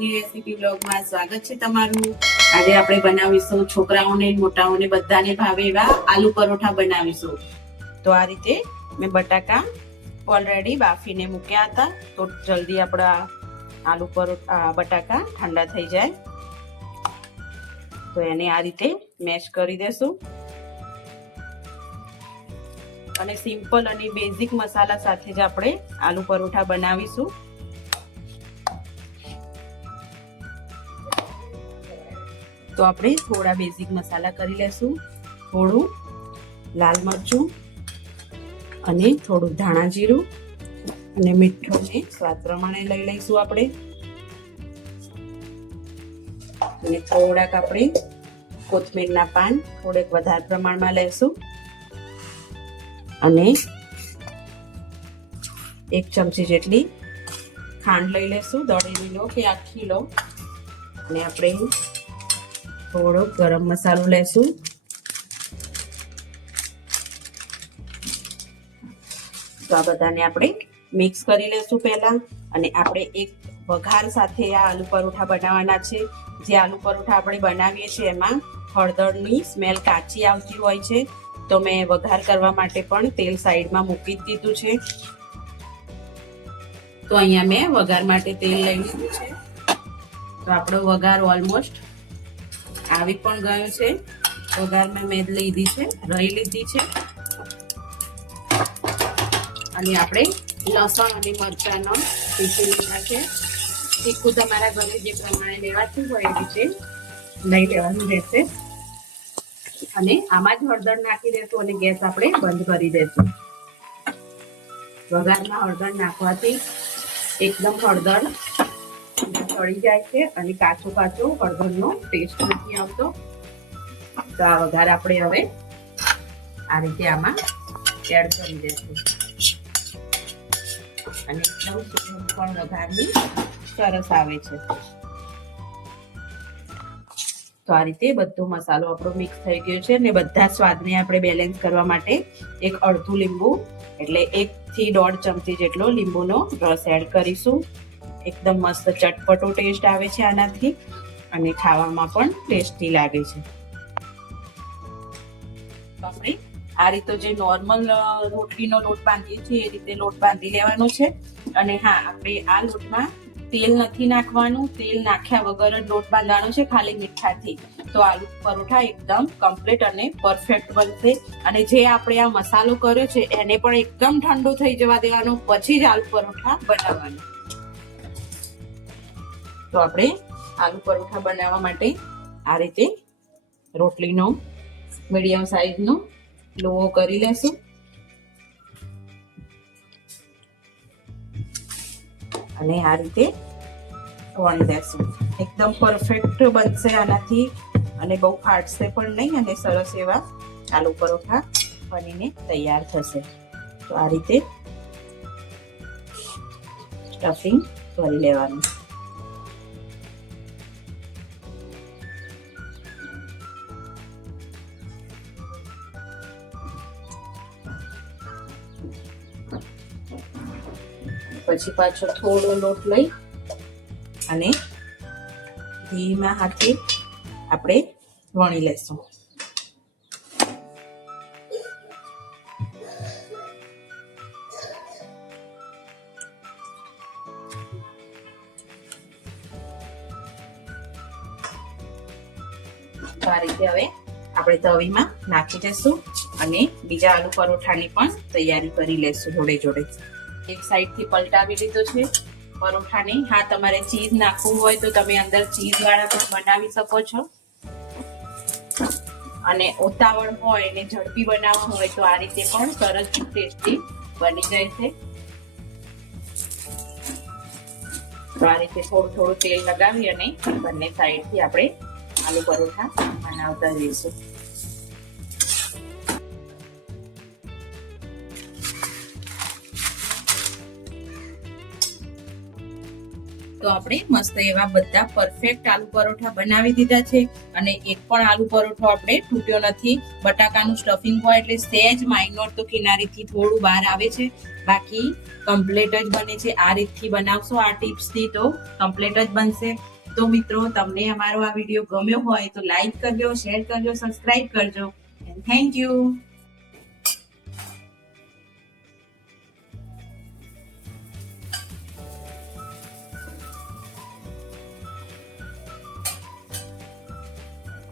નવની રેસીપી બ્લોગમાં સ્વાગત છે તમારું। આજે આપણે બનાવીશું છોકરાઓને મોટાઓને બધાને ભાવે એવા આલુ પરોઠા બનાવીશું। તો આ રીતે મેં બટાકા ઓલરેડી બાફીને મૂક્યા હતા, તો જલ્દી આપણા આલુ પરોઠા બટાકા ઠંડા થઈ જાય તો એને આ રીતે મેશ કરી દેશું અને સિમ્પલ અને બેઝિક મસાલા સાથે જ આપણે આલુ પરોઠા બનાવીશું। તો આપણે થોડા બેઝિક મસાલા કરી લેશું, થોડું લાલ મરચું અને થોડું ધાણા જીરું અને મીઠું ને સ્વાદ પ્રમાણે લઈ લઈશું આપણે, અને થોડાક આપણે કોથમીરના પાન થોડેક વધારે પ્રમાણમાં લેશું અને 1 ચમચી જેટલી ખાંડ લઈ લેશું, દળેલી લો કે આખી લો, અને આપણે થોડો ગરમ મસાલો લેશું, તો આ બધાને આપણે મિક્સ કરી લેશું પહેલા। અને આપણે એક વઘાર સાથે આ આલુ પરોઠા બનાવવાના છે। જે આલુ પરોઠા આપણે બનાવીએ છીએ એમાં હળદરની સ્મેલ કાચી આવતી હોય છે, તો મેં વઘાર કરવા માટે પણ તેલ સાઈડમાં મૂકી દીધું છે। તો અહીંયા મેં વઘાર માટે તેલ લઈ લીધું છે, તો આપણો વઘાર ઓલમોસ્ટ આવી પણ ગયો છે। વઘાર મેં લીધી છે, રહી લીધી છે, અને આપણે લસણ અને મરચાંનો પીસી લીધા છે। તીખું તમારા ઘરે જે પ્રમાણે લેવાતું હોય એ રીતે લઈ લેવાનું રહેશે, અને આમાં જ હળદર નાખી દેશું અને ગેસ આપણે બંધ કરી દેશું। વઘારમાં હળદર નાખવાથી એકદમ હળદર ચડી જાય છે અને કાચો કાચો હળદરનો ટેસ્ટ નથી આવતો। તો આ વઘાર આપણે હવે આ રીતે આમાં એડ કરી દેશું અને એકદમ સુગંધ પણ વઘારની સરસ આવે છે। તો આ રીતે બધો મસાલો આપણો મિક્સ થઈ ગયો છે, અને બધા સ્વાદને આપણે બેલેન્સ કરવા માટે એક અડધું લીંબુ એટલે 1 થી 1.5 ચમચી જેટલો લીંબુનો રસ એડ કરીશું। એકદમ મસ્ત ચટપટો ટેસ્ટ આવે છે આનાથી, અને ખાવામાં પણ ટેસ્ટી લાગે છે। આપણે આ રીતે જે નોર્મલ રોટલીનો લોટ બાંધીએ છીએ એ રીતે લોટ બાંધી લેવાનો છે। અને હા, આપણે આ લોટમાં તેલ નથી નાખવાનું, તેલ નાખ્યા વગર જ લોટ બાંધવાનો છે, ખાલી મીઠાથી। તો આલુ પરોઠા એકદમ કમ્પ્લીટ અને પરફેક્ટ બનશે। અને જે આપણે આ મસાલો કર્યો છે એને પણ એકદમ ઠંડુ થઈ જવા દેવાનો, પછી જ આલુ પરોઠા બનાવવાનું। તો આપણે આલુ પરોઠા બનાવવા માટે આ રીતે રોટલીનો મીડિયમ સાઈઝનો લોહો કરી લેશું અને આ રીતે વણી દેશું। એકદમ પરફેક્ટ બનશે આનાથી, અને બહુ ફાટશે પણ નહીં, અને સરસ એવા આલુ પરોઠા બનીને તૈયાર થશે। તો આ રીતે સ્ટફિંગ કરી લેવાનું। પછી પાછો થોડો લોટ લઈ અને ધીમા હાથે આપણે વણી લેશું। તો આ રીતે હવે આપણે તવીમાં નાખી દઈશું અને બીજા આલુ પરોઠાની પણ તૈયારી કરી લેશું જોડે જોડે। એક સાઈડ થી પલટાવી લીધો છે પરોઠાને। હા, તમારે ચીઝ નાખવું હોય તો તમે અંદર ચીઝ વાળા પણ બનાવી શકો છો, અને ઉતાવળ હોય ને ઝડપી બનાવવા હોય તો આ રીતે પણ સરસ ટેસ્ટી બની જાય છે। તો આ રીતે થોડું થોડું તેલ લગાવી અને બંને સાઈડ થી આપણે આલુ પરોઠા બનાવતા જઈશું। તો આપણે મસ્ત એવા બધા પરફેક્ટ આલુ પરોઠા બનાવી દીધા છે અને એક પણ આલુ પરોઠો આપણે તૂટ્યો નથી. બટાકાનું સ્ટફિંગ હોય એટલે સહેજ માઇનોર તો કિનારીથી થોડું બહાર આવે છે, બાકી કમ્પ્લીટ જ બને છે. આ રીતથી બનાવશો આ ટિપ્સથી તો કમ્પ્લીટ જ બનશે. તો મિત્રો, તમને અમારો આ વિડીયો ગમ્યો હોય તો લાઈક કરજો, શેર કરજો, સબસ્ક્રાઇબ કરજો. Thank you.